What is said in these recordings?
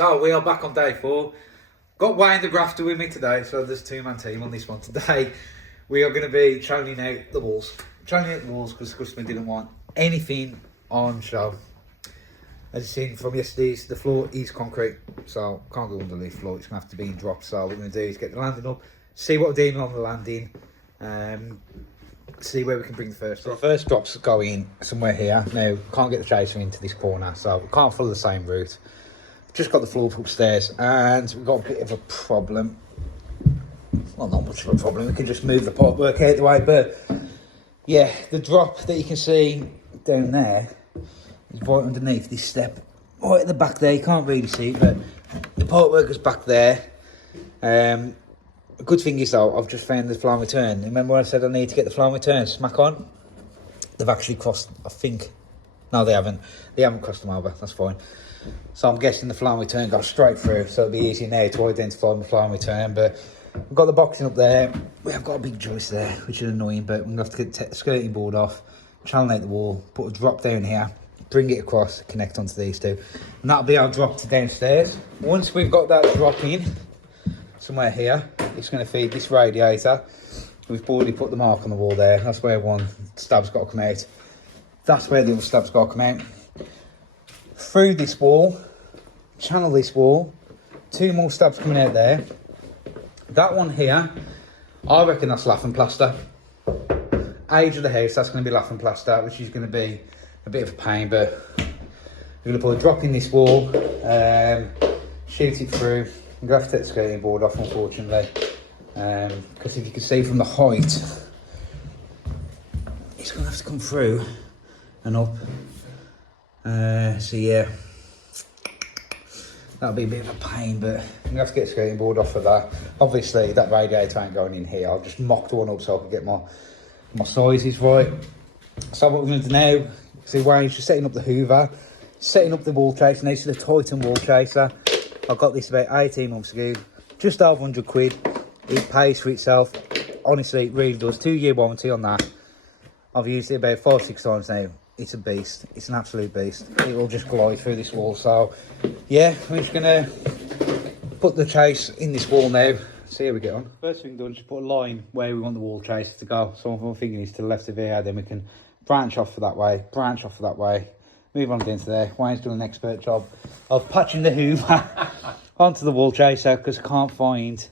So we are back on day 4. Got Wayne the grafter with me today, so there's a two-man team on this one today. We are going to be trailing out the walls. Trailing out the walls because the customer didn't want anything on show. As you've seen from yesterday's, the floor is concrete, so can't go underneath the floor. It's going to have to be dropped. So what we're going to do is get the landing up, see what we're doing on the landing, see where we can bring the first. So the first drops go in somewhere here. Now, can't get the chaser into this corner, so we can't follow the same route. Just got the floor upstairs, and we've got a bit of a problem. Well, not much of a problem. We can just move the pipework out the way, but yeah, the drop that you can see down there is right underneath this step, right at the back there. You can't really see it, but the pipework is back there. A good thing is though, I've just found the flow and return. Remember when I said I need to get the flow and return smack on? They've actually crossed, I think. No, they haven't. They haven't crossed them over. That's fine. So I'm guessing the flow and return got straight through, so it'll be easy now to identify the flow and return. But we've got the boxing up there. We have got a big joist there, which is annoying, but we're going to have to get the skirting board off, channel out the wall, put a drop down here, bring it across, connect onto these two. And that'll be our drop to downstairs. Once we've got that drop in, somewhere here, it's going to feed this radiator. We've already put the mark on the wall there. That's where one stab's got to come out. That's where the other stab's got to come out. Through this wall, channel this wall, 2 more stabs coming out there. That one here, I reckon that's lath and plaster. Age of the house, that's going to be lath and plaster, which is going to be a bit of a pain, but we're going to put a drop in this wall, shoot it through. I'm going to have to take the skirting board off, unfortunately, because if you can see from the height, it's going to have to come through and up. So yeah, that'll be a bit of a pain, but I'm going to have to get the skirting board off for that. Obviously, that radiator ain't going in here. I'll just mock the one up so I can get my sizes right. So what we're going to do now, see Wayne's just setting up the hoover, setting up the wall chaser. Now, this is a Titan wall chaser. I got this about 18 months ago, just over 100 quid. It pays for itself. Honestly, it really does. 2-year warranty on that. I've used it about 5-6 times now. It's a beast. It's an absolute beast. It will just glide through this wall. So yeah, we're just gonna put the chase in this wall now. See how we get on. First thing done, just put a line where we want the wall chase to go. So I'm thinking is to the left of here, then we can branch off for that way, branch off for that way, move on down to there. Wayne's doing an expert job of patching the hoover onto the wall chaser because I can't find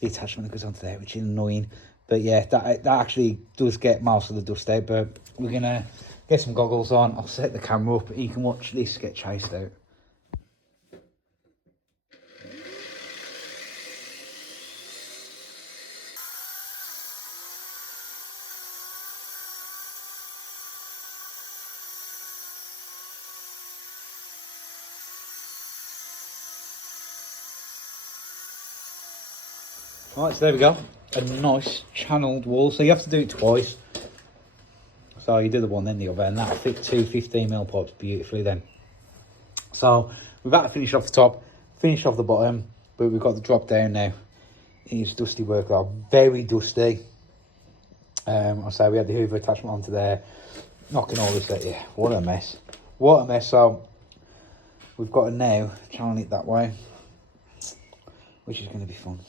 the attachment that goes onto there, which is annoying. But yeah, that actually does get most of the dust out. But we're gonna get some goggles on. I'll set the camera up and you can watch this get chased out. Right, so there we go. A nice channeled wall. So you have to do it twice. So you do the one then the other, and that'll fit 2 15mm pipes beautifully then. So we've had to finish off the top, finish off the bottom, but we've got the drop down now. It is dusty work though, very dusty. I say we had the hoover attachment onto there, knocking all this out. Yeah, what a mess. What a mess. So we've got to now channel it that way, which is going to be fun.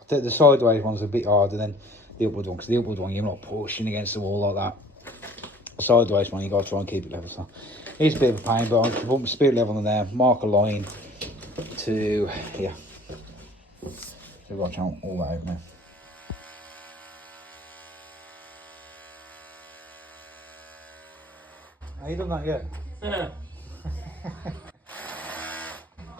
I think the sideways one's a bit harder than the upward one, because the upward one you're not pushing against the wall like that. Sideways one, you got to try and keep it level. So it's a bit of a pain, but I'm going to put my spirit level in there, mark a line to here. So we've got to channel all that out now. Have you done that yet? Yeah.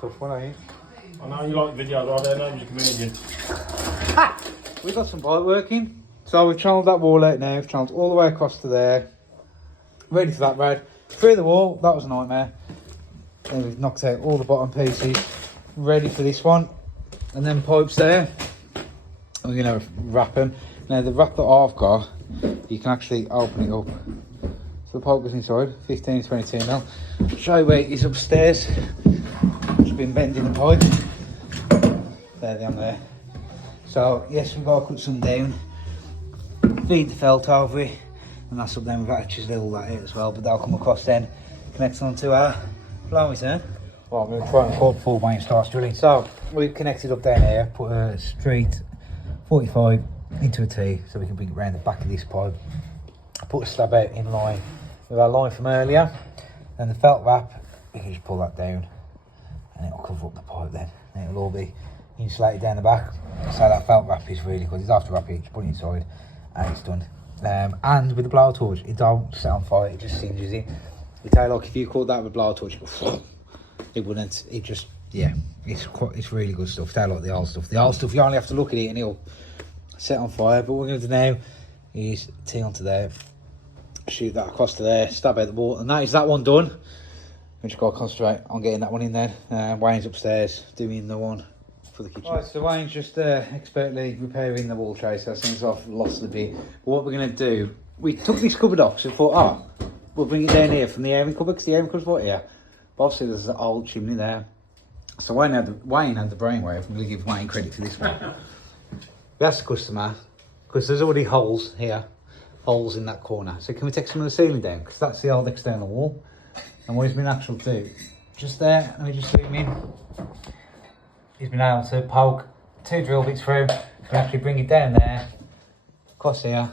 Tough one, ain't it? I know you like videos, I don't know you're a comedian. Ha! We've got some pipe working. So we've channeled that wall out now, we've channeled all the way across to there. Ready for that rad. Through the wall, that was a nightmare. Then we've knocked out all the bottom pieces. Ready for this one. And then pipes there. And we're going to wrap them. Now the wrap that I've got, you can actually open it up. So the pipe goes inside, 15 22mm. Show you where it is upstairs. Just been bending the pipe. There, down there. So yes, we've got to cut some down. Feed the felt over it. And that's up then, we've got to chisel all that out as well, but that'll come across then, connect onto our flow return. Well, I'm going to try and record before Wayne starts drilling. So we've connected up down here, put a straight 45 into a T so we can bring it around the back of this pipe. Put a slab out in line with our line from earlier, and the felt wrap, you can just pull that down and it'll cover up the pipe then. And it'll all be insulated down the back. So that felt wrap is really good. It's after wrap it, just put it inside and it's done. And with the blowtorch, it don't set on fire, it just singes it. You tell, like, if you caught that with a blowtorch, it wouldn't. It just, yeah, it's really good stuff. Tell, like the old stuff. The old stuff, you only have to look at it and it'll set on fire. But what we're going to do now is tee onto there, shoot that across to there, stab out the wall, and that is that one done. We just got to concentrate on getting that one in there. Wayne's upstairs doing the one for the kitchen. Right, so Wayne's just expertly repairing the wall tracer since I've lost the bit. But what we're going to do, we took this cupboard off, so we thought, oh, we'll bring it down here from the airing cupboard, because the airing cupboard's right here. But obviously there's an old chimney there. So Wayne had the brainwave. I'm going to give Wayne credit for this one. We asked the customer, because there's already holes here, holes in that corner. So can we take some of the ceiling down? Because that's the old external wall. And what he's been able to do, just there, let me just zoom in. He's been able to poke 2 drill bits through, to actually bring it down there, across here,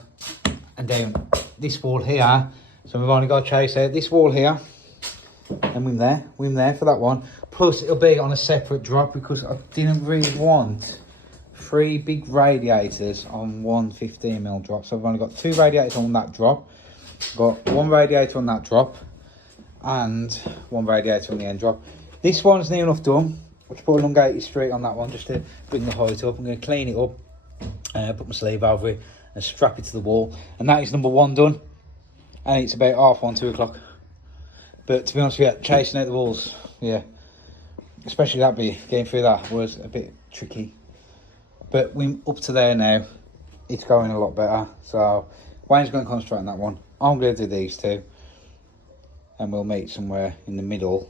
and down this wall here. So we've only got to chase out this wall here, and wim there for that one. Plus it'll be on a separate drop, because I didn't really want 3 big radiators on one 15mm drop. So I've only got 2 radiators on that drop. Got 1 radiator on that drop, and 1 radiator on the end drop. This one's near enough done. I'll just put a elongated straight on that one just to bring the height up. I'm going to clean it up, put my sleeve over it and strap it to the wall. And that is number 1 done. And it's about 1:30, 2 o'clock. But to be honest with you, chasing out the walls, yeah, especially that bit, getting through that was a bit tricky. But we're up to there now. It's going a lot better. So Wayne's going to concentrate on that one. I'm going to do these 2. And we'll meet somewhere in the middle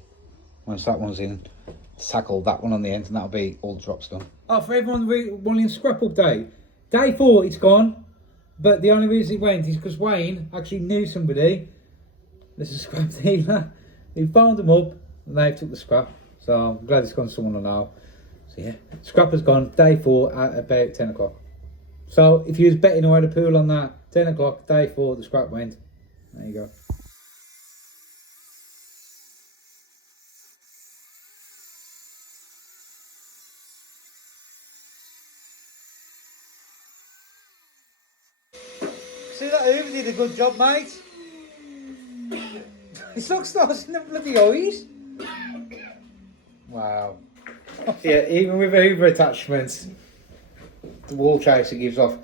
once that one's in to tackle that one on the end, and that'll be all the drops done. Oh, for everyone wanting scrap update, day 4 it's gone, but the only reason it went is because Wayne actually knew somebody that's a scrap dealer. He found them up and they took the scrap, so I'm glad it's gone to someone I know. So yeah, scrap has gone day 4 at about 10 o'clock. So if you was betting or had a pool on that, 10 o'clock, day 4, the scrap went. There you go. See that Hoover did a good job, mate. It's like stars in the bloody eyes. Wow. Yeah, even with Hoover attachments, the wall chaser gives off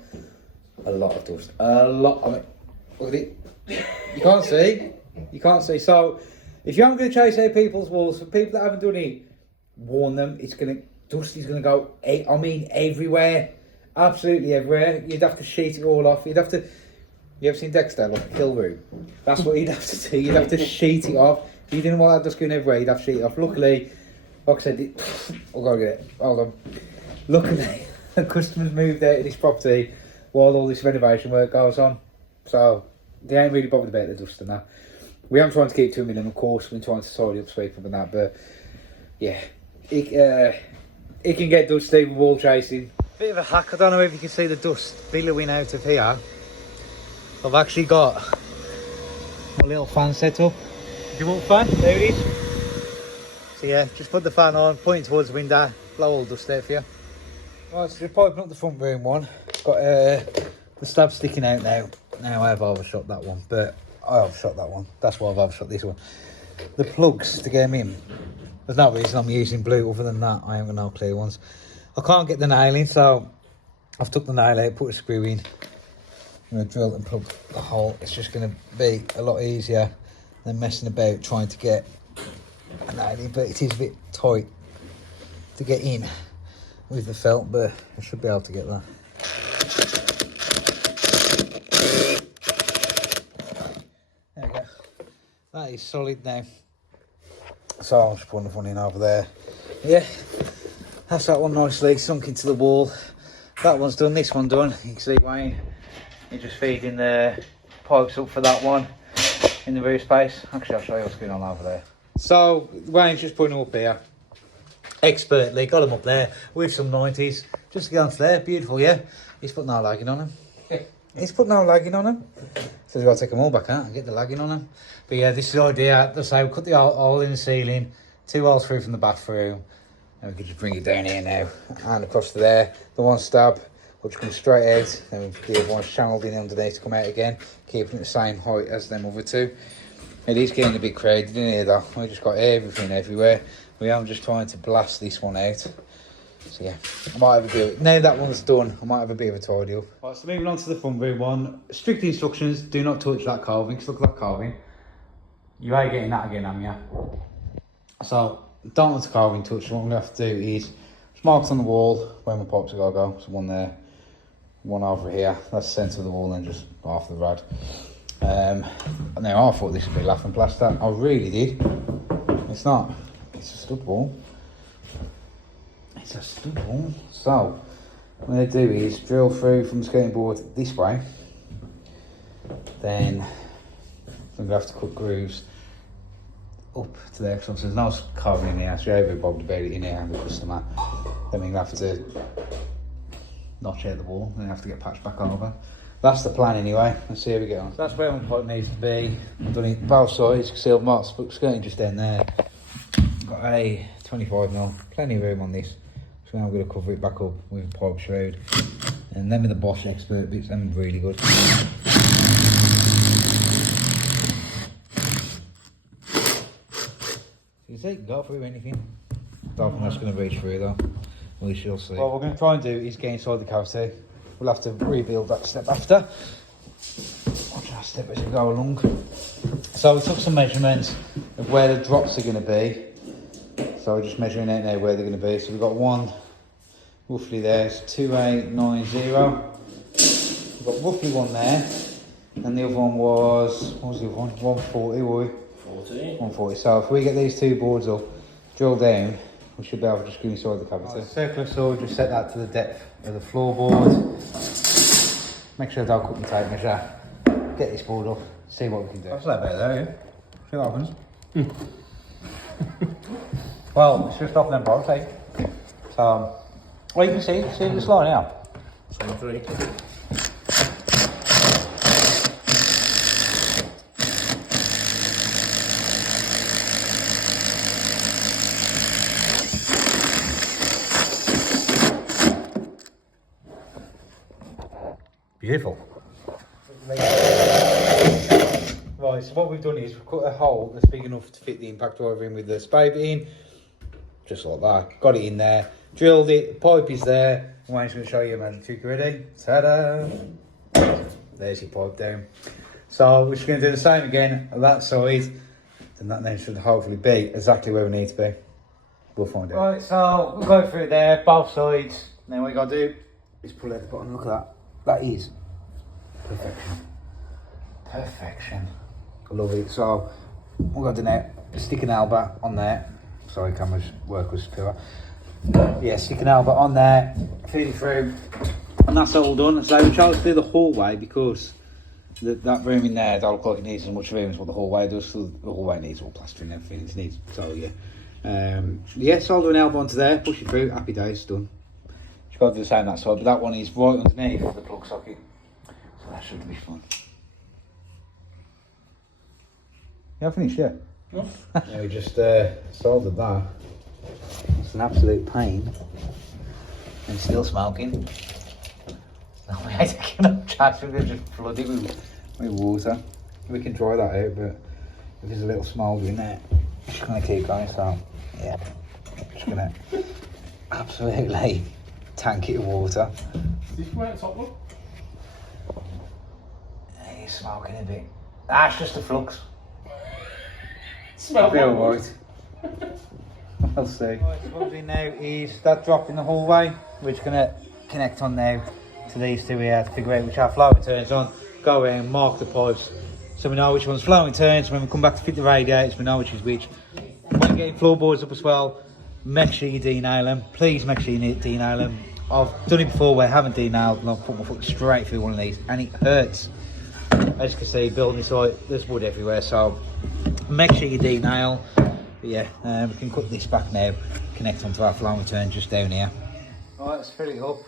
a lot of dust. A lot of it. Look at it. You can't see. You can't see. So, if you aren't going to chase out people's walls, for people that haven't done it, warn them. Dust is going to go, I mean, everywhere. Absolutely everywhere. You'd have to sheet it all off. You'd have to... You ever seen Dexter, like a kill room? That's what you'd have to do. You'd have to sheet it off. If you didn't want that dust going everywhere, you'd have to sheet it off. Luckily, like I said, I'll go get it. Hold on. Luckily, the customers moved out of this property while all this renovation work goes on. So, they ain't really bothered about the dust and that. We am trying to keep to a minimum, of course. We're trying to tidy up, sweep up and that. But, yeah, it can get dusty with wall chasing. Bit of a hack. I don't know if you can see the dust billowing out of here. I've actually got my little fan set up. If you want fan, there it is. So yeah, just put the fan on, point towards the window, blow all dust out for you. Right, so just piping up the front room one. Got the slab sticking out now. Now I have overshot that one, but I overshot that one. That's why I've overshot this one. The plugs to get them in, there's no reason I'm using blue other than that. I ain't got no clear ones. I can't get the nail in, so I've took the nail out, put a screw in. I'm going to drill and plug the hole. It's just going to be a lot easier than messing about trying to get a nail in, but it is a bit tight to get in with the felt, but I should be able to get that. There we go. That is solid now. So I'm just putting the one in over there. Yeah, that's that one nicely sunk into the wall. That one's done, this one done. You can see Wayne. You're just feeding the pipes up for that one in the roof space. Actually, I'll show you what's going on over there. So Wayne's just putting them up here. expertly, got them up there with some 90s. Just to get onto there, beautiful, yeah? He's put no lagging on them. He's put no lagging on them. So we've got to take them all back out and get the lagging on them. But yeah, this is the idea. Let's say we cut the hole in the ceiling, 2 holes through from the bathroom, and we can just bring it down here now and across to there. The one stab, which comes straight out, then the other one channeled in underneath to come out again, keeping it the same height as them other two. It is getting a bit crowded in here though. We just got everything everywhere. We are just trying to blast this one out. So yeah, I might have a bit of, now that one's done, I might have a bit of a tidy up. Right, so moving on to the front room one. Strict instructions, do not touch that carving, because look at that carving. You are getting that again, am you? So, don't let the carving touch. What I'm going to have to do is, just marks on the wall where my pipes are going to go. So one there, one over here. That's the centre of the wall and just half the rad. Now I thought this would be laughing plaster. I really did. It's not. It's a stud wall. It's a stud wall. So what I'm going to do is drill through from the skirting board this way. Then I'm going to have to cut grooves up to there, because there's no carving in here. So over bobbed about it in here and the customer. Then we're going to have to notch out the wall and have to get patched back over. That's the plan anyway. Let's see how we get on. So that's where my pipe needs to be. I've done it both sides. You can see I've marked skirting just down there. Got a 25mm, plenty of room on this. So now I'm going to cover it back up with a pipe shroud. And them are the Bosch expert bits, them are really good. You see, go through anything. Don't think that's going to reach through though. We shall see. What we're going to try and do is get inside the cavity. We'll have to rebuild that step after. Watch our step as we go along. So we took some measurements of where the drops are going to be. So we're just measuring out now where they're going to be. So we've got one roughly there, it's 2890. We've got roughly one there. And the other one was, what was the other one? 140, were we? 140. So if we get these two boards up, drill down, we should be able to just go inside the cavity. Circular saw, just set that to the depth of the floorboard. Make sure I don't cut and tape measure. Get this board up, see what we can do. That's a lot better there, yeah? See what happens. Well, it's just off them boards, eh? So, well, you can see the slide now. Soldering. Beautiful. Right, so what we've done is we've cut a hole that's big enough to fit the impact driver in with the spade in. Just like that. Got it in there. Drilled it. The pipe is there. I'm just going to show you a magic trick ready. Ta-da! There's your pipe down. So we're just going to do the same again on that side. And that then should hopefully be exactly where we need to be. We'll find out. Right, so we'll go through there, both sides. Then what you got to do is pull out the bottom. Look at that. That is perfection. Perfection. I love it. So we're going to do now, stick an elbow on there. Sorry, camera's work was poor. Yeah, stick an elbow on there, feed it through, and that's all done. So we chose to do the hallway because that room in there don't look like it needs as much room as what the hallway does. So the hallway needs all plastering and everything. It needs, so yeah. Yeah, solder an elbow onto there, push it through, happy days, done. Got to do the same that side, but that one is right underneath the plug socket, so that should be fun. You have finished yet? No. Yeah, we just soldered that. It's an absolute pain. And still smoking. No way to get up chance, we're just flood it with water. We can dry that out, but if there's a little smoulder in there, it's just going to keep going, so yeah. Just going to absolutely tank it of water. Is this where it's hot, look? He's smoking a bit. Ah, it's just a flux. Smell I'll be alright. I'll see. Right, so what we're doing now is that drop in the hallway. We're just going to connect on now to these two here to figure out which our flowing turns on. Go around, mark the pipes so we know which one's flowing turns. When we come back to fit the radiators, we know which is which. When getting floorboards up as well, make sure you denail them. Please make sure you denail them. I've done it before where I haven't denailed and I've put my foot straight through one of these and it hurts. As you can see, building this site, there's wood everywhere, so make sure you denail. But yeah, we can cut this back now, connect onto our flow return just down here. Alright, let's fill it up.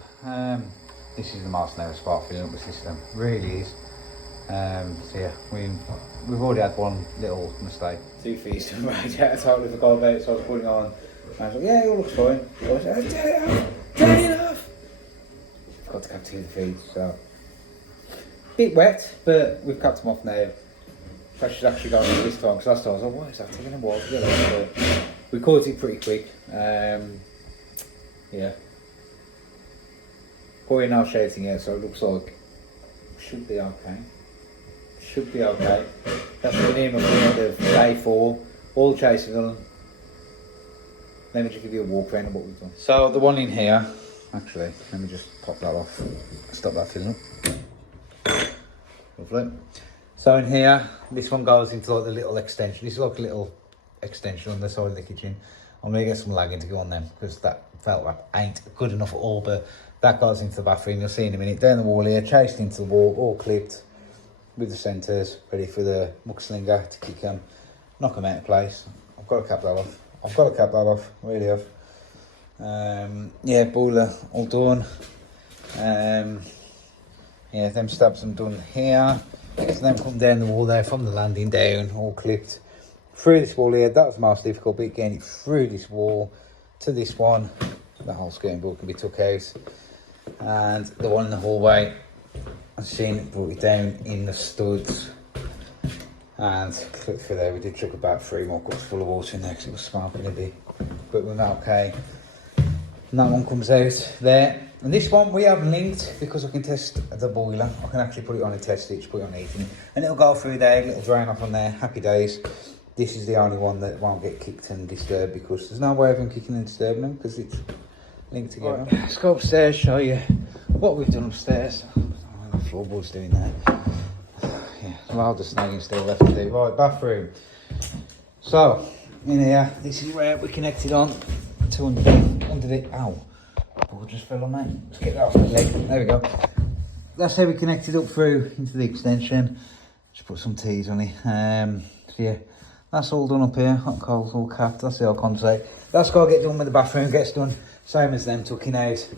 This is the most nervous part, filling up the system, really is. So yeah, we've already had one little mistake. 2 feet to the radiator, I totally forgot about it, so I was putting it on. And I was like, yeah, it all looks fine. I was like, turn it off! Got to cap 2 feet, so. Bit wet, but we've capped them off now. Pressure's actually going on this time, because last time I was like, why is that taking a while to get out? But we caught it pretty quick. Yeah. Boy now shouting it, so it looks like should be okay. Should be okay. That's the name of the end of day 4. All the chasing done. Let me just give you a walk around of what we've done. So the one in here, actually, let me just pop that off. Stop that filling up. Lovely. So in here, this one goes into like the little extension. This is like a little extension on the side of the kitchen. I'm gonna get some lagging to go on them because that felt wrap ain't good enough at all, but that goes into the bathroom. You'll see in a minute. Down the wall here, chased into the wall, all clipped with the centres, ready for the muck slinger to kick them, knock them out of place. I've got to cap that off. Really have. Yeah, boiler all done. Yeah, them stabs I'm done here. So them come down the wall there from the landing down, all clipped. Through this wall here, that was the most difficult bit, getting it through this wall to this one. The whole skirting board can be took out. And the one in the hallway, I've seen it, brought it down in the studs. And clipped through there. We did chuck about 3 more cups full of water in there because it was smoking a bit. But we're not okay. And that one comes out there. And this one we have linked because I can test the boiler. I can actually put it on a test stitch, put it on heating. And it'll go through there, little drain off on there, happy days. This is the only one that won't get kicked and disturbed because there's no way of them kicking and disturbing them because it's linked together. Right, let's go upstairs, show you what we've done upstairs. Oh, the floorboard's doing that. Yeah, a lot of snagging still left to do. Right, bathroom. So, in here, this is where we connected on to under the, ow, board just fell on me. Let's get that off the leg, there we go. That's how we connected up through into the extension. Just put some T's on it. So yeah, that's all done up here, hot cold, all capped, that's the old condensate. That's got to get done when the bathroom gets done, same as them tucking out.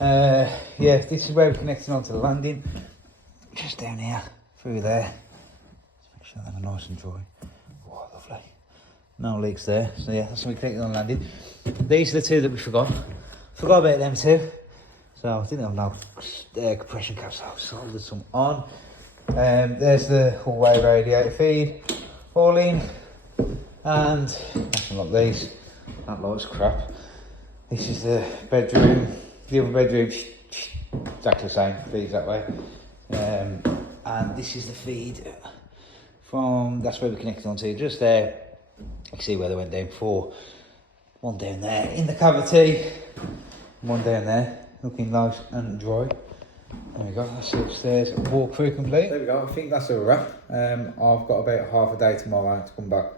Yeah, this is where we connected onto the landing. Just down here, through there. Make sure they're nice and dry. Oh, lovely. No leaks there, so yeah, that's how we connected on the landing. These are the 2 that we forgot. Forgot about them 2. So I didn't have no compression caps, so I soldered some on. There's the hallway radiator feed, all in, and let's unlock these. That light's crap. This is the bedroom. The other bedroom, exactly the same, feeds that way. And this is the feed from, that's where we connected onto, just there. You can see where they went down before. One down there in the cavity, one down there, looking nice and dry. There we go, that's the upstairs walk through complete. There we go, I think that's a wrap. I've got about half a day tomorrow to come back,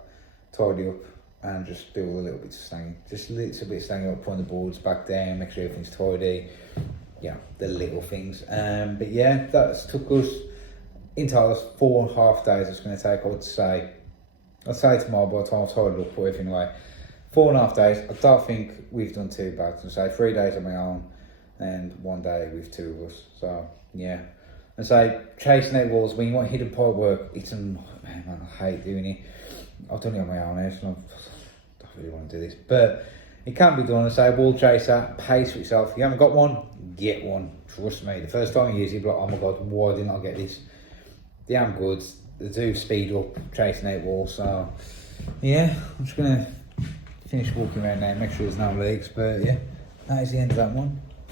tidy up and just do all the little bits of snagging. Just a little bit of snagging up, putting the boards back down, make sure everything's tidy. Yeah, the little things. But yeah, that's took us in total 4.5 days it's going to take, I'd say tomorrow by the time I've tidied up, put everything away. 4.5 days, I don't think we've done too bad. I'd say 3 days on my own and 1 day with 2 of us. So yeah, and say chasing out walls when you want hidden pipe work, it's man, I hate doing it. I've done it on my own now, so I don't really want to do this, but it can be done. I say wall chaser, pays for itself. If you haven't got one, get one. Trust me, the first time you use it, you're like, oh my god, why didn't I get this? They are good. They do speed up chasing out walls. So yeah, I'm just gonna finish walking around now, make sure there's no leaks. But yeah, that is the end of that one.